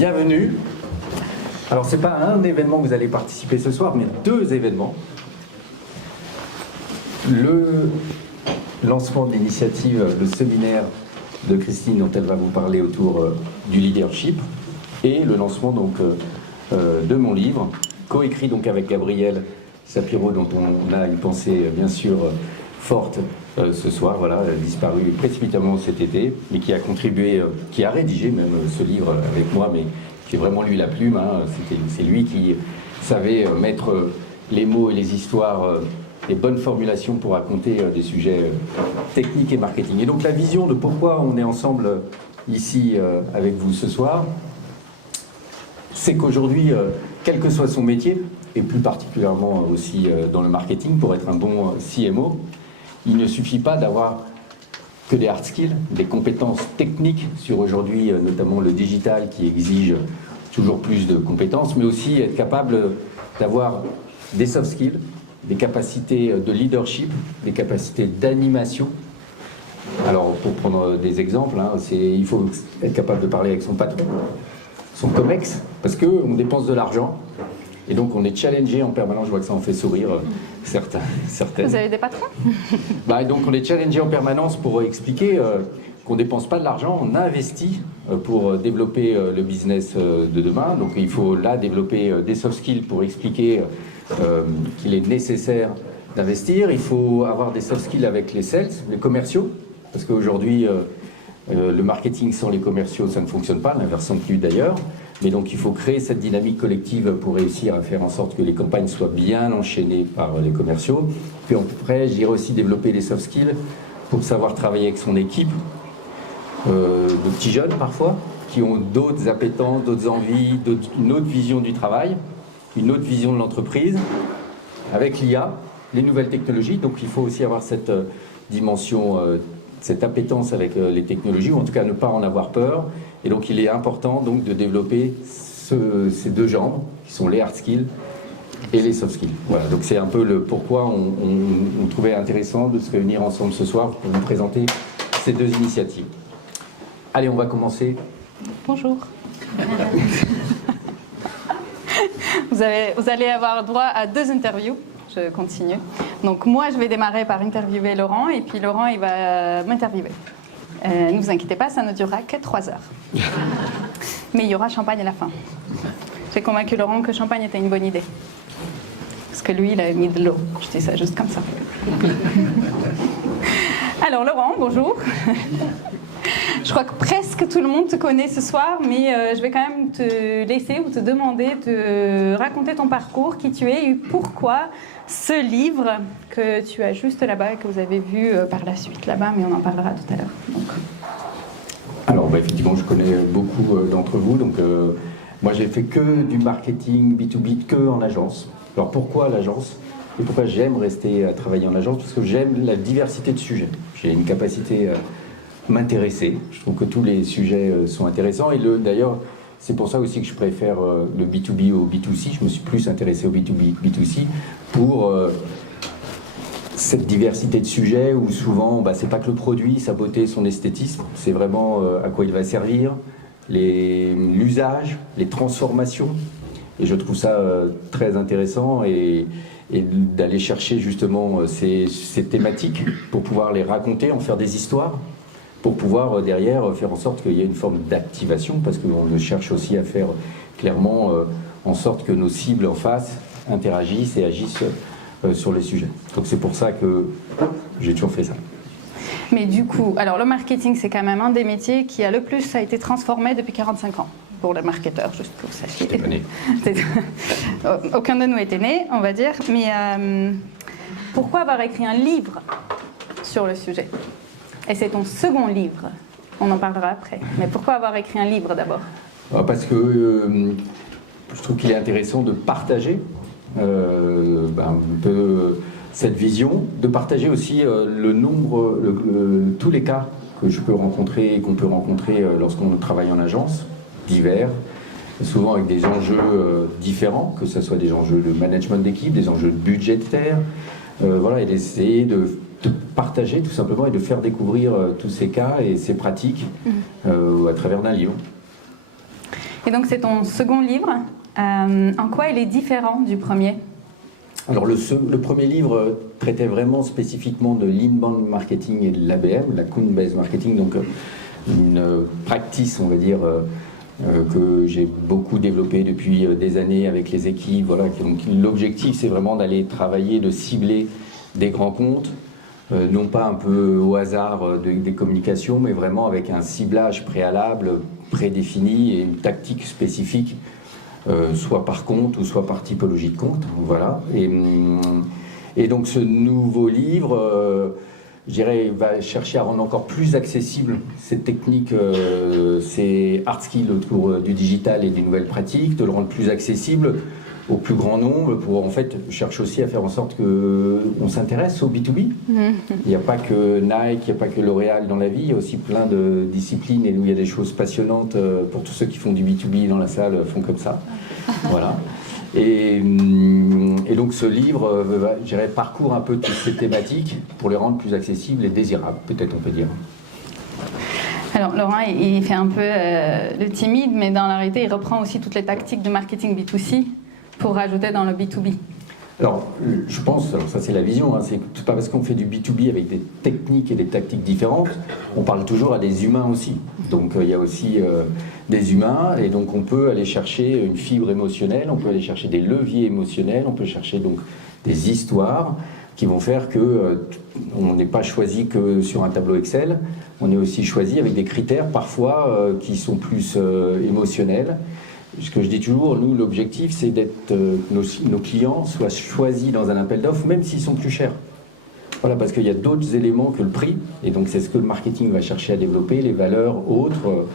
Bienvenue. Alors, ce n'est pas un événement que vous allez participer ce soir, mais deux événements. Le lancement de l'initiative, le séminaire de Christine, dont elle va vous parler autour du leadership, et le lancement donc, de mon livre, coécrit donc avec Gabriel Sapiro, dont on a une pensée bien sûr forte ce soir, voilà, disparu précipitamment cet été, mais qui a contribué, qui a rédigé même ce livre avec moi, mais qui vraiment lui la plume. Hein. C'est lui qui savait mettre les mots et les histoires, les bonnes formulations pour raconter des sujets techniques et marketing. Et donc la vision de pourquoi on est ensemble ici avec vous ce soir, c'est qu'aujourd'hui, quel que soit son métier, et plus particulièrement aussi dans le marketing, pour être un bon CMO, il ne suffit pas d'avoir que des hard skills, des compétences techniques sur aujourd'hui, notamment le digital qui exige toujours plus de compétences, mais aussi être capable d'avoir des soft skills, des capacités de leadership, des capacités d'animation. Alors, pour prendre des exemples, hein, il faut être capable de parler avec son patron, son COMEX, parce qu'on dépense de l'argent, et donc on est challengé en permanence. Je vois que ça en fait sourire certaines. Vous avez des patrons? Donc on est challengé en permanence pour expliquer qu'on ne dépense pas de l'argent, on investit pour développer le business de demain. Donc il faut là développer des soft skills pour expliquer qu'il est nécessaire d'investir. Il faut avoir des soft skills avec les sales, les commerciaux, parce qu'aujourd'hui le marketing sans les commerciaux ça ne fonctionne pas, l'inverse non plus d'ailleurs. Mais donc il faut créer cette dynamique collective pour réussir à faire en sorte que les campagnes soient bien enchaînées par les commerciaux. Puis après, je dirais aussi développer les soft skills pour savoir travailler avec son équipe, de petits jeunes parfois, qui ont d'autres appétences, d'autres envies, une autre vision du travail, une autre vision de l'entreprise, avec l'IA, les nouvelles technologies. Donc il faut aussi avoir cette dimension, cette appétence avec les technologies, ou en tout cas ne pas en avoir peur. Et donc il est important donc, de développer ces deux jambes, qui sont les hard skills et les soft skills. Voilà, donc c'est un peu le pourquoi on trouvait intéressant de se réunir ensemble ce soir pour vous présenter ces deux initiatives. Allez, on va commencer. Bonjour. Vous allez avoir droit à deux interviews. Je continue. Donc moi, je vais démarrer par interviewer Laurent, et puis Laurent, il va m'interviewer. Ne vous inquiétez pas, ça ne durera que 3 heures. Mais il y aura champagne à la fin. J'ai convaincu Laurent que champagne était une bonne idée. Parce que lui, il a mis de l'eau. Je dis ça juste comme ça. Alors Laurent, bonjour. Je crois que presque tout le monde te connaît ce soir, mais je vais quand même te laisser ou te demander de raconter ton parcours, qui tu es et pourquoi ce livre que tu as juste là-bas et que vous avez vu par la suite là-bas, mais on en parlera tout à l'heure. Donc. Alors effectivement, je connais beaucoup d'entre vous, donc moi j'ai fait que du marketing B2B, que en agence. Alors pourquoi l'agence ? Et pourquoi j'aime rester à travailler en agence ? Parce que j'aime la diversité de sujets. J'ai une capacité m'intéresser. Je trouve que tous les sujets sont intéressants. Et d'ailleurs, c'est pour ça aussi que je préfère le B2B au B2C. Je me suis plus intéressé au B2B, B2C, pour cette diversité de sujets où souvent, c'est pas que le produit, sa beauté, son esthétisme, c'est vraiment à quoi il va servir, l'usage, les transformations. Et je trouve ça très intéressant et d'aller chercher justement ces thématiques pour pouvoir les raconter, en faire des histoires, pour pouvoir derrière faire en sorte qu'il y ait une forme d'activation, parce qu'on cherche aussi à faire clairement en sorte que nos cibles en face interagissent et agissent sur les sujets. Donc c'est pour ça que j'ai toujours fait ça. Mais du coup, alors le marketing, c'est quand même un des métiers qui a le plus été transformé depuis 45 ans. Pour les marketeurs, juste pour que vous sachiez. J'étais pas né. Aucun de nous était né, on va dire. Mais pourquoi avoir écrit un livre sur le sujet ? Et c'est ton second livre. On en parlera après. Mais pourquoi avoir écrit un livre d'abord ? Parce que je trouve qu'il est intéressant de partager un peu cette vision, de partager aussi tous les cas que je peux rencontrer et qu'on peut rencontrer lorsqu'on travaille en agence, divers, souvent avec des enjeux différents, que ce soit des enjeux de management d'équipe, des enjeux budgétaires, et d'essayer de partager tout simplement et de faire découvrir tous ces cas et ces pratiques à travers d'un livre. Et donc c'est ton second livre. En quoi il est différent du premier? Alors le premier livre traitait vraiment spécifiquement de l'inbound marketing et de l'ABM, l'account-based marketing, donc une practice, on va dire, que j'ai beaucoup développé depuis des années avec les équipes. Voilà. Donc l'objectif, c'est vraiment d'aller travailler, de cibler des grands comptes, non pas un peu au hasard des communications, mais vraiment avec un ciblage préalable, prédéfini et une tactique spécifique, soit par compte ou soit par typologie de compte. Voilà. Et donc ce nouveau livre, je dirais, va chercher à rendre encore plus accessible cette technique, ces hard skills autour du digital et des nouvelles pratiques, de le rendre plus accessible au plus grand nombre. Pour, en fait, je cherche aussi à faire en sorte qu'on s'intéresse au B2B. Il n'y a pas que Nike, il n'y a pas que L'Oréal dans la vie, il y a aussi plein de disciplines et où il y a des choses passionnantes pour tous ceux qui font du B2B dans la salle, font comme ça. Voilà. Et donc ce livre, je dirais, parcourt un peu toutes ces thématiques pour les rendre plus accessibles et désirables, peut-être on peut dire. Alors Laurent, il fait un peu le timide, mais dans la réalité, il reprend aussi toutes les tactiques de marketing B2C pour rajouter dans le B2B. Alors, je pense, alors ça c'est la vision, hein, c'est pas parce qu'on fait du B2B avec des techniques et des tactiques différentes, on parle toujours à des humains aussi. Donc il y a aussi des humains, et donc on peut aller chercher une fibre émotionnelle, on peut aller chercher des leviers émotionnels, on peut chercher donc des histoires qui vont faire que on n'est pas choisi que sur un tableau Excel, on est aussi choisi avec des critères parfois qui sont plus émotionnels. Ce que je dis toujours, nous, l'objectif, c'est d'être nos clients soient choisis dans un appel d'offres, même s'ils sont plus chers. Voilà, parce qu'il y a d'autres éléments que le prix, et donc c'est ce que le marketing va chercher à développer, les valeurs autres.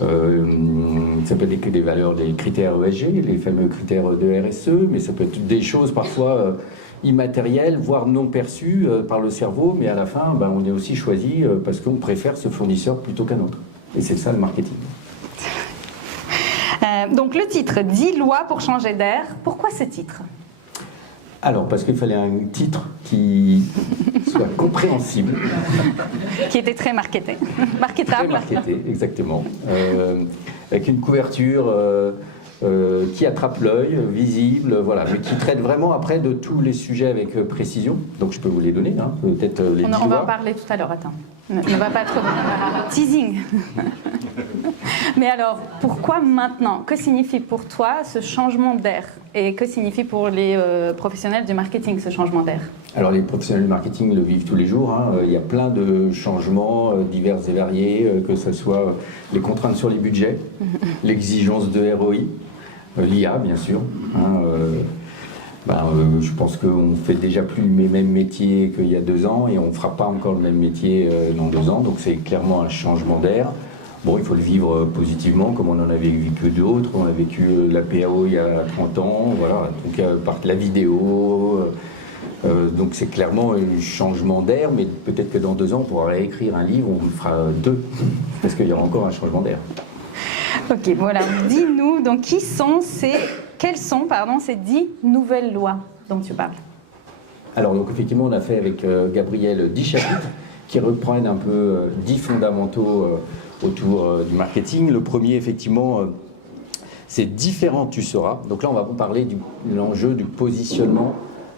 Ça peut être des valeurs, des critères ESG, les fameux critères de RSE, mais ça peut être des choses parfois immatérielles, voire non perçues par le cerveau, mais à la fin, ben, on est aussi choisi parce qu'on préfère ce fournisseur plutôt qu'un autre. Et c'est ça le marketing. Donc le titre, 10 lois pour changer d'air. Pourquoi ce titre? Alors, parce qu'il fallait un titre qui soit compréhensible. Qui était très marketé. Marketable. Très marketé, exactement. Avec une couverture qui attrape l'œil, visible, voilà, mais qui traite vraiment après de tous les sujets avec précision. Donc je peux vous les donner, hein, peut-être les 10 lois. On va en parler tout à l'heure, attends. Ne va pas trop... Teasing. Mais alors, pourquoi maintenant? Que signifie pour toi ce changement d'air? Et que signifie pour les professionnels du marketing ce changement d'air? Alors les professionnels du marketing le vivent tous les jours, hein. Il y a plein de changements divers et variés, que ce soit les contraintes sur les budgets, l'exigence de ROI, l'IA bien sûr. Hein, je pense qu'on ne fait déjà plus le même métier qu'il y a 2 ans et on ne fera pas encore le même métier dans 2 ans, donc c'est clairement un changement d'air. Bon, il faut le vivre positivement, comme on en avait vécu d'autres. On a vécu la PAO il y a 30 ans, voilà, donc par la vidéo. Donc c'est clairement un changement d'air, mais peut-être que dans 2 ans, on pourra réécrire un livre, on fera 2, parce qu'il y aura encore un changement d'air. Ok, voilà. Dis-nous, donc quelles sont ces 10 nouvelles lois dont tu parles? Alors donc effectivement, on a fait avec Gabriel 10 chapitres qui reprennent un peu 10 fondamentaux autour du marketing. Le premier, effectivement, c'est différent, tu seras. Donc là, on va vous parler de l'enjeu du positionnement,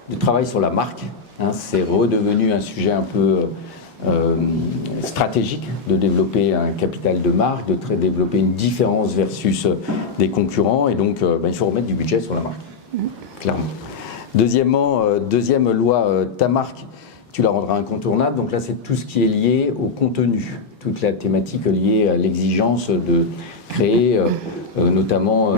du travail sur la marque. Hein, c'est redevenu un sujet un peu stratégique de développer un capital de marque, de développer une différence versus des concurrents. Et donc, il faut remettre du budget sur la marque, clairement. Deuxièmement, deuxième loi, ta marque, tu la rendras incontournable. Donc là, c'est tout ce qui est lié au contenu, toute la thématique liée à l'exigence de créer notamment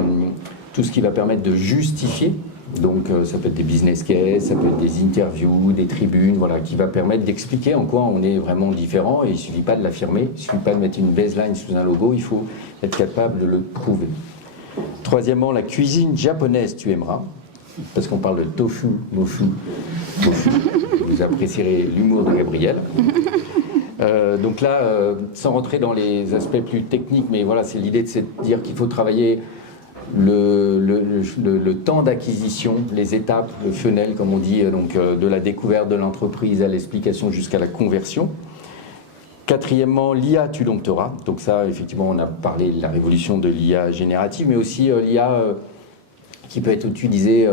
tout ce qui va permettre de justifier. Donc ça peut être des business cases, ça peut être des interviews, des tribunes, voilà, qui va permettre d'expliquer en quoi on est vraiment différent. Et il ne suffit pas de l'affirmer, il ne suffit pas de mettre une baseline sous un logo, il faut être capable de le prouver. Troisièmement, la cuisine japonaise, tu aimeras, parce qu'on parle de tofu, mofu, tofu. Vous apprécierez l'humour de Gabriel. Donc là, sans rentrer dans les aspects plus techniques, mais voilà, c'est l'idée de se dire qu'il faut travailler le temps d'acquisition, les étapes, le funnel, comme on dit, donc de la découverte de l'entreprise à l'explication jusqu'à la conversion. Quatrièmement, l'IA tue domptera. Donc ça, effectivement, on a parlé de la révolution de l'IA générative, mais aussi l'IA qui peut être utilisée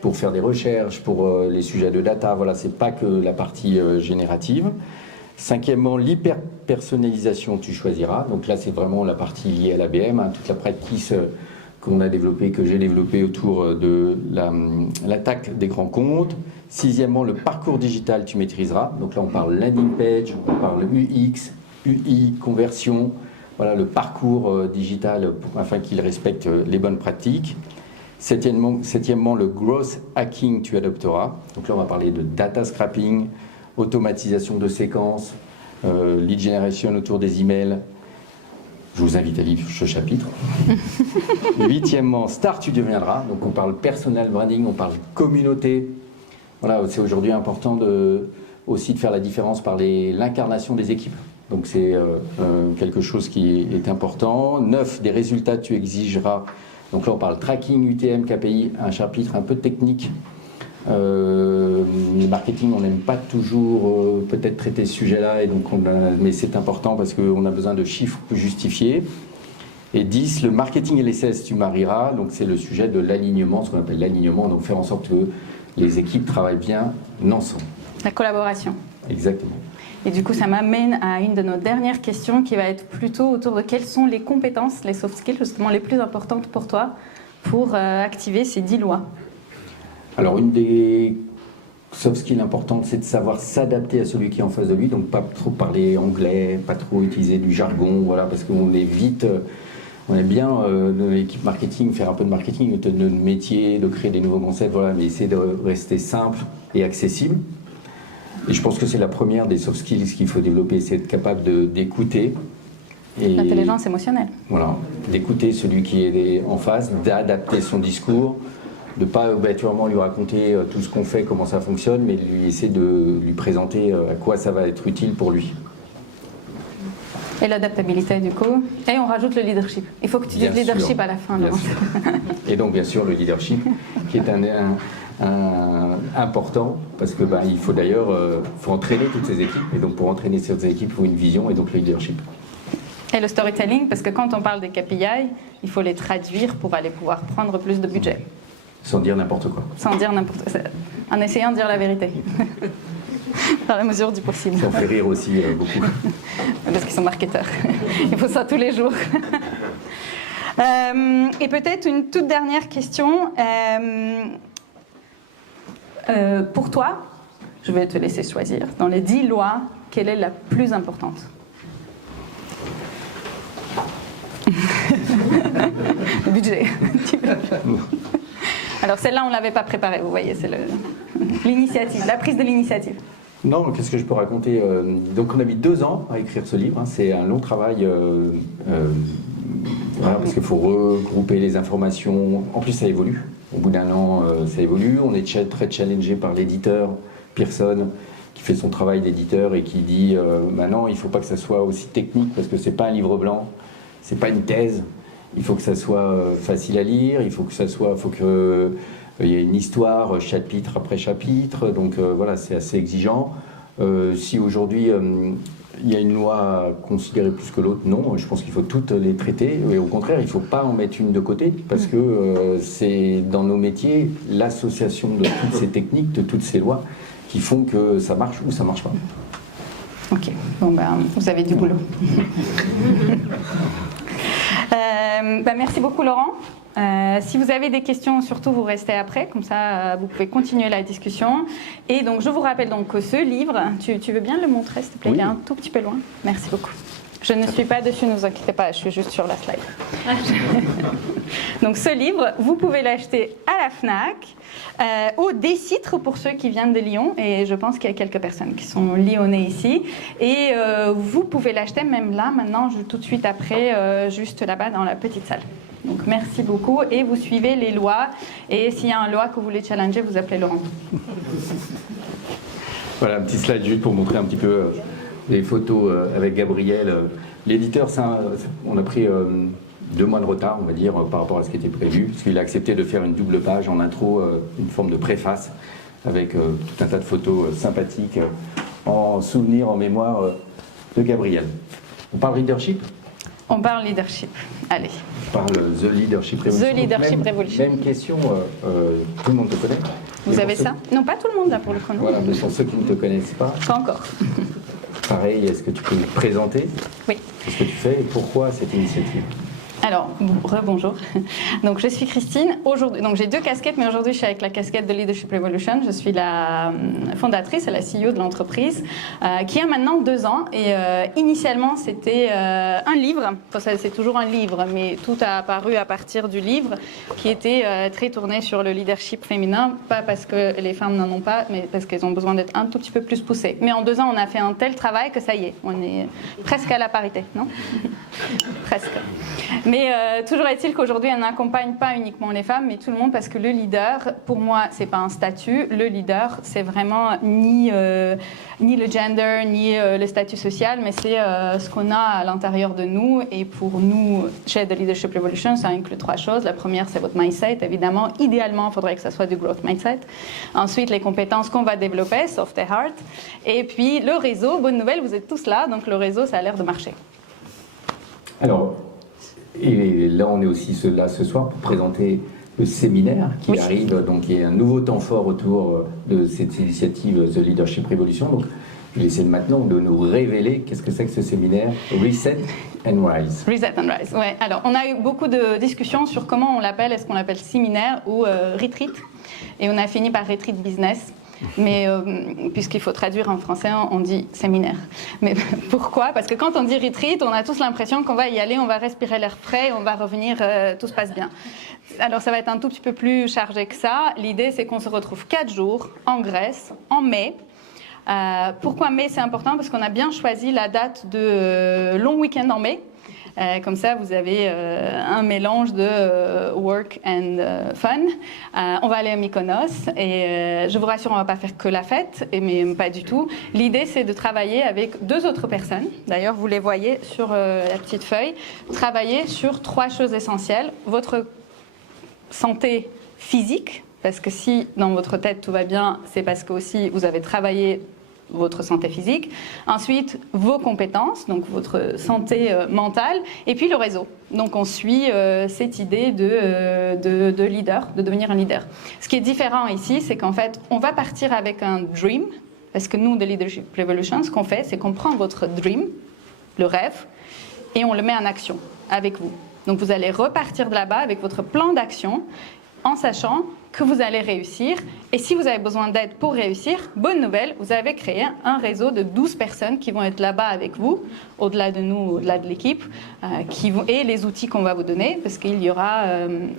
pour faire des recherches, pour les sujets de data. Voilà, c'est pas que la partie générative. Cinquièmement, l'hyper-personnalisation, tu choisiras. Donc là, c'est vraiment la partie liée à l'ABM, hein, toute la practice qu'on a développée, que j'ai développée autour de l'attaque des grands comptes. Sixièmement, le parcours digital, tu maîtriseras. Donc là, on parle landing page, on parle UX, UI, conversion. Voilà, le parcours digital afin qu'il respecte les bonnes pratiques. Septièmement, le growth hacking, tu adopteras. Donc là, on va parler de data scrapping, automatisation de séquences, lead generation autour des emails. Je vous invite à lire ce chapitre. Huitièmement, star, tu deviendras. Donc on parle personal branding, on parle communauté. Voilà, c'est aujourd'hui important aussi de faire la différence par l'incarnation des équipes. Donc c'est quelque chose qui est important. 9, des résultats, tu exigeras. Donc là, on parle tracking, UTM, KPI, un chapitre un peu technique. Le marketing, on n'aime pas toujours peut-être traiter ce sujet-là, et donc mais c'est important parce qu'on a besoin de chiffres justifiés. Et 10, le marketing et les sales, tu marieras. Donc c'est le sujet de l'alignement, ce qu'on appelle l'alignement, donc faire en sorte que les équipes travaillent bien ensemble. La collaboration. Exactement. Et du coup, ça m'amène à une de nos dernières questions qui va être plutôt autour de quelles sont les compétences, les soft skills, justement les plus importantes pour toi pour activer ces 10 lois. Alors, une des soft skills importantes, c'est de savoir s'adapter à celui qui est en face de lui, donc pas trop parler anglais, pas trop utiliser du jargon, voilà, parce qu'on est vite, on aime bien, dans l'équipe marketing, faire un peu de marketing, de notre métier, de créer des nouveaux concepts, voilà, mais essayer de rester simple et accessible. Et je pense que c'est la première des soft skills qu'il faut développer, c'est être capable d'écouter. L'intelligence émotionnelle. Voilà, d'écouter celui qui est en face, d'adapter son discours, de ne pas obligatoirement lui raconter tout ce qu'on fait, comment ça fonctionne, mais de lui essayer de lui présenter à quoi ça va être utile pour lui. Et l'adaptabilité du coup. Et on rajoute le leadership. Il faut que tu dises leadership à la fin. Bien sûr. Et donc bien sûr le leadership qui est important parce que il faut d'ailleurs faut entraîner toutes ces équipes, et donc pour entraîner ces équipes il faut une vision et donc le leadership. Et le storytelling, parce que quand on parle des KPI, il faut les traduire pour aller pouvoir prendre plus de budget. Sans dire n'importe quoi. Sans dire n'importe quoi. En essayant de dire la vérité. Dans la mesure du possible. Ça fait rire aussi beaucoup. Parce qu'ils sont marketeurs. Il faut ça tous les jours. Et peut-être une toute dernière question. Pour toi, je vais te laisser choisir. Dans les 10 lois, quelle est la plus importante ? Le budget. Alors celle-là, on ne l'avait pas préparée, vous voyez, c'est l'initiative, la prise de l'initiative. Non, qu'est-ce que je peux raconter ? Donc on a mis 2 ans à écrire ce livre, hein. C'est un long travail, voilà, parce qu'il faut regrouper les informations. En plus ça évolue, au bout d'un an ça évolue. On est très challengé par l'éditeur Pearson, qui fait son travail d'éditeur et qui dit non, il ne faut pas que ça soit aussi technique, parce que ce n'est pas un livre blanc, ce n'est pas une thèse. Il faut que ça soit facile à lire, il faut que il y ait une histoire chapitre après chapitre, donc voilà, c'est assez exigeant. Si aujourd'hui il y a une loi considérée plus que l'autre, non, je pense qu'il faut toutes les traiter, et au contraire, il ne faut pas en mettre une de côté, parce que c'est dans nos métiers l'association de toutes ces techniques, de toutes ces lois, qui font que ça marche ou ça ne marche pas. Ok, bon vous avez du boulot. Merci beaucoup Laurent. Si vous avez des questions, surtout vous restez après, comme ça vous pouvez continuer la discussion. Et donc je vous rappelle donc que ce livre, tu veux bien le montrer s'il te plaît, oui. Il est un tout petit peu loin. Merci beaucoup. Je ne suis pas dessus, ne vous inquiétez pas, je suis juste sur la slide. Donc ce livre, vous pouvez l'acheter à la FNAC, au Décitre pour ceux qui viennent de Lyon, et je pense qu'il y a quelques personnes qui sont lyonnais ici. Et vous pouvez l'acheter même là, maintenant, tout de suite après, juste là-bas dans la petite salle. Donc merci beaucoup, et vous suivez les lois, et s'il y a une loi que vous voulez challenger, vous appelez Laurent. Voilà, un petit slide juste pour montrer un petit peu les photos avec Gabriel. L'éditeur, on a pris 2 mois de retard, on va dire, par rapport à ce qui était prévu, parce qu'il a accepté de faire une double page en intro, une forme de préface, avec tout un tas de photos sympathiques, en souvenir, en mémoire de Gabriel. On parle leadership? On parle leadership. Allez. On parle The Leadership Revolution. The Leadership Revolution. Même question, tout le monde te connaît. Vous avez ça? Non, pas tout le monde là pour le coup. Voilà, mais pour ceux qui ne te connaissent pas. Pas encore. Pareil, est-ce que tu peux nous présenter? Oui. Qu'est-ce que tu fais et pourquoi cette initiative? Alors, rebonjour. Donc, je suis Christine. Aujourd'hui, donc j'ai deux casquettes, mais aujourd'hui, je suis avec la casquette de Leadership Revolution. Je suis la fondatrice et la CEO de l'entreprise, qui a maintenant 2 ans. Et initialement, c'était un livre. Enfin, c'est toujours un livre, mais tout a apparu à partir du livre, qui était très tourné sur le leadership féminin. Pas parce que les femmes n'en ont pas, mais parce qu'elles ont besoin d'être un tout petit peu plus poussées. Mais en 2 ans, on a fait un tel travail que ça y est, on est presque à la parité, non? Presque. Mais toujours est-il qu'aujourd'hui, on n'accompagne pas uniquement les femmes, mais tout le monde, parce que le leader, pour moi, c'est pas un statut. Le leader, c'est vraiment ni le gender, ni le statut social, mais c'est ce qu'on a à l'intérieur de nous. Et pour nous, chez The Leadership Revolution, ça inclut 3 choses. La première, c'est votre mindset, évidemment. Idéalement, il faudrait que ça soit du growth mindset. Ensuite, les compétences qu'on va développer, soft et hard. Et puis, le réseau, bonne nouvelle, vous êtes tous là, donc le réseau, ça a l'air de marcher. Alors, et là, on est aussi là ce soir pour présenter le séminaire qui arrive. Donc, il y a un nouveau temps fort autour de cette initiative The Leadership Revolution. Donc, je vais essayer maintenant de nous révéler qu'est-ce que c'est que ce séminaire Reset and Rise. Reset and Rise, ouais. Alors, on a eu beaucoup de discussions sur comment on l'appelle. Est-ce qu'on l'appelle séminaire ou retreat? Et on a fini par retreat business. Mais puisqu'il faut traduire en français, on dit séminaire. Mais pourquoi? Parce que quand on dit retreat, on a tous l'impression qu'on va y aller, on va respirer l'air frais, on va revenir, tout se passe bien. Alors ça va être un tout petit peu plus chargé que ça. L'idée, c'est qu'on se retrouve 4 jours en Grèce, en mai. Pourquoi mai? C'est important parce qu'on a bien choisi la date de long week-end en mai. Comme ça, vous avez un mélange de work and fun. On va aller à Mykonos et je vous rassure, on ne va pas faire que la fête, mais pas du tout. L'idée, c'est de travailler avec 2 autres personnes. D'ailleurs, vous les voyez sur la petite feuille. Travailler sur 3 choses essentielles. Votre santé physique, parce que si dans votre tête tout va bien, c'est parce que aussi vous avez travaillé votre santé physique. Ensuite, vos compétences, donc votre santé mentale, et puis le réseau. Donc on suit cette idée de leader, de devenir un leader. Ce qui est différent ici, c'est qu'en fait, on va partir avec un dream, parce que nous, de Leadership Revolution, ce qu'on fait, c'est qu'on prend votre dream, le rêve, et on le met en action avec vous. Donc vous allez repartir de là-bas avec votre plan d'action, en sachant que vous allez réussir. Et si vous avez besoin d'aide pour réussir, bonne nouvelle, vous avez créé un réseau de 12 personnes qui vont être là-bas avec vous, au-delà de nous, au-delà de l'équipe, et les outils qu'on va vous donner, parce qu'il y aura...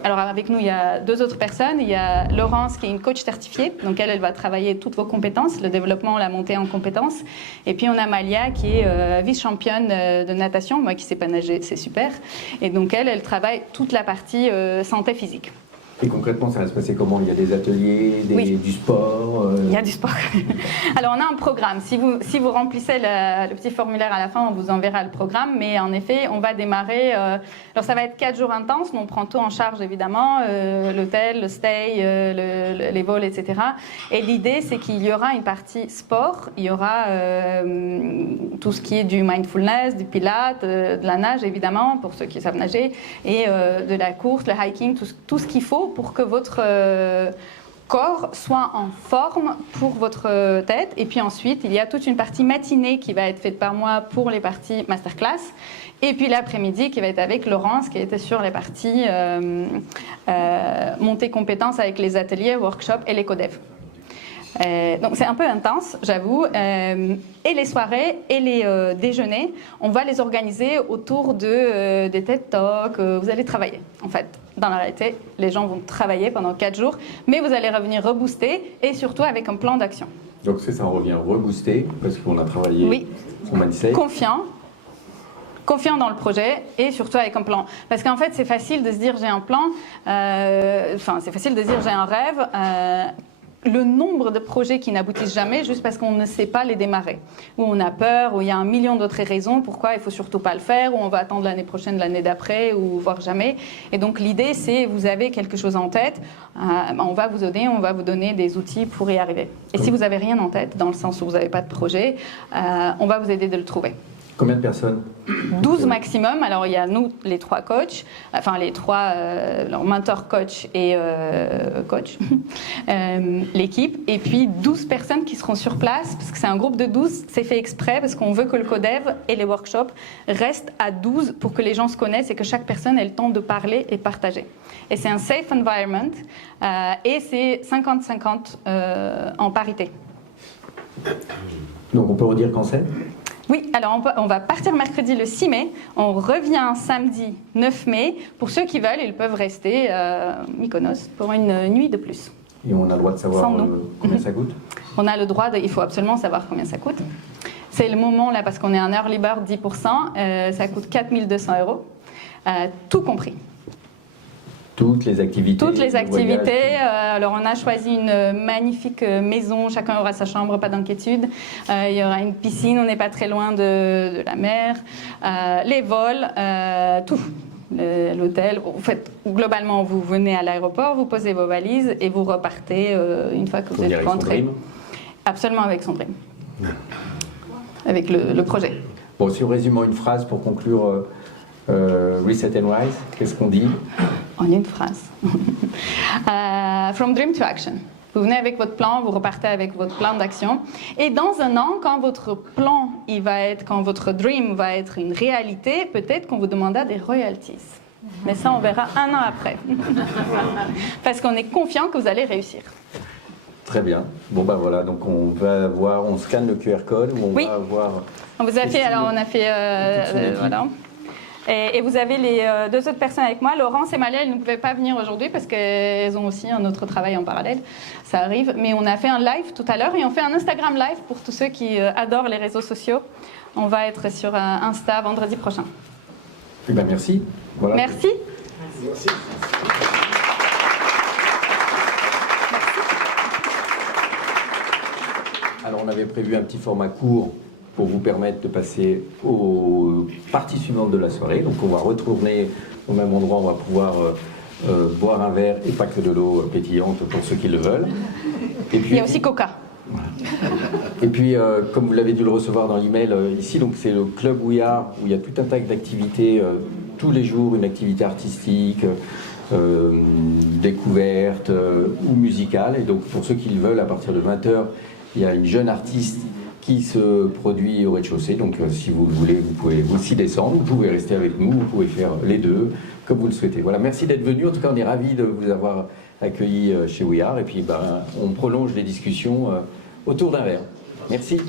alors avec nous, il y a 2 autres personnes. Il y a Laurence qui est une coach certifiée, donc elle va travailler toutes vos compétences, le développement, la montée en compétences. Et puis on a Malia qui est vice-championne de natation, moi qui ne sais pas nager, c'est super. Et donc elle travaille toute la partie santé physique. Et concrètement, ça va se passer comment? Il y a des ateliers, du sport Il y a du sport. Alors, on a un programme. Si vous remplissez le petit formulaire à la fin, on vous enverra le programme. Mais en effet, on va démarrer... alors, ça va être 4 jours intenses. Nous, on prend tout en charge, évidemment. L'hôtel, le stay, les vols, etc. Et l'idée, c'est qu'il y aura une partie sport. Il y aura tout ce qui est du mindfulness, du pilates, de la nage, évidemment, pour ceux qui savent nager, et de la course, le hiking, tout ce qu'il faut pour que votre corps soit en forme pour votre tête. Et puis ensuite, il y a toute une partie matinée qui va être faite par moi pour les parties masterclass. Et puis l'après-midi qui va être avec Laurence, qui était sur les parties montée compétences avec les ateliers, workshops et l'éco-dev. Donc c'est un peu intense, j'avoue. Et les soirées et les déjeuners, on va les organiser autour des TED Talks. Vous allez travailler, en fait. Dans la réalité, les gens vont travailler pendant 4 jours, mais vous allez revenir rebooster et surtout avec un plan d'action. Donc c'est ça, on revient rebooster parce qu'on a travaillé son mindset. Confiant dans le projet et surtout avec un plan. Parce qu'en fait, c'est facile de se dire j'ai un plan, c'est facile de se dire j'ai un rêve. Le nombre de projets qui n'aboutissent jamais juste parce qu'on ne sait pas les démarrer, où on a peur, où il y a 1 million d'autres raisons pourquoi il ne faut surtout pas le faire, où on va attendre l'année prochaine, l'année d'après, ou voire jamais. Et donc l'idée, c'est vous avez quelque chose en tête, on va vous donner des outils pour y arriver. Et si vous n'avez rien en tête, dans le sens où vous n'avez pas de projet, on va vous aider de le trouver. Combien de personnes? 12 maximum. Alors il y a nous, les 3 coachs, enfin les 3 mentor coach et coach, l'équipe, et puis 12 personnes qui seront sur place, parce que c'est un groupe de 12, c'est fait exprès, parce qu'on veut que le codev et les workshops restent à 12 pour que les gens se connaissent et que chaque personne ait le temps de parler et partager. Et c'est un safe environment, et c'est 50-50 en parité. Donc on peut redire quand c'est? Oui, alors on va partir mercredi le 6 mai, on revient samedi 9 mai. Pour ceux qui veulent, ils peuvent rester à Mykonos pour une nuit de plus. Et on a le droit de savoir combien ça coûte? On a le droit, il faut absolument savoir combien ça coûte. C'est le moment là, parce qu'on est en early bird 10%, ça coûte 4 200 €, tout compris. Toutes les activités. Toutes les activités. Alors, on a choisi une magnifique maison. Chacun aura sa chambre, pas d'inquiétude. Il y aura une piscine. On n'est pas très loin de la mer. Les vols, tout. L'hôtel. En fait, globalement, vous venez à l'aéroport, vous posez vos valises et vous repartez une fois que vous êtes rentré. Absolument avec son dream. Avec le projet. Bon, si on résume en une phrase pour conclure Reset and Rise, qu'est-ce qu'on dit? En une phrase. From dream to action. Vous venez avec votre plan, vous repartez avec votre plan d'action. Et dans un an, quand votre plan, quand votre dream va être une réalité, peut-être qu'on vous demandera des royalties. Mais ça, on verra un an après. Parce qu'on est confiant que vous allez réussir. Très bien. Bon ben voilà, donc on va voir, on scanne le QR code, ou on va voir. On vous a fait, alors on a fait, voilà. Et vous avez les 2 autres personnes avec moi. Laurence et Malia, elles ne pouvaient pas venir aujourd'hui parce qu'elles ont aussi un autre travail en parallèle. Ça arrive. Mais on a fait un live tout à l'heure et on fait un Instagram live pour tous ceux qui adorent les réseaux sociaux. On va être sur Insta vendredi prochain. Eh ben merci. Voilà. Merci. Merci. Alors on avait prévu un petit format court pour vous permettre de passer aux parties suivantes de la soirée. Donc on va retourner au même endroit, on va pouvoir boire un verre et pas que de l'eau pétillante pour ceux qui le veulent. Et puis, il y a aussi Coca. Voilà. Et puis, comme vous l'avez dû le recevoir dans l'email ici, donc c'est le Club We Are, où il y a tout un tas d'activités, tous les jours, une activité artistique, découverte ou musicale. Et donc pour ceux qui le veulent, à partir de 20h, il y a une jeune artiste qui se produit au rez-de-chaussée. Donc si vous le voulez, vous pouvez aussi descendre, vous pouvez rester avec nous, vous pouvez faire les deux, comme vous le souhaitez. Voilà, merci d'être venu. En tout cas, on est ravis de vous avoir accueilli chez We Are. Et puis, on prolonge les discussions autour d'un verre. Merci.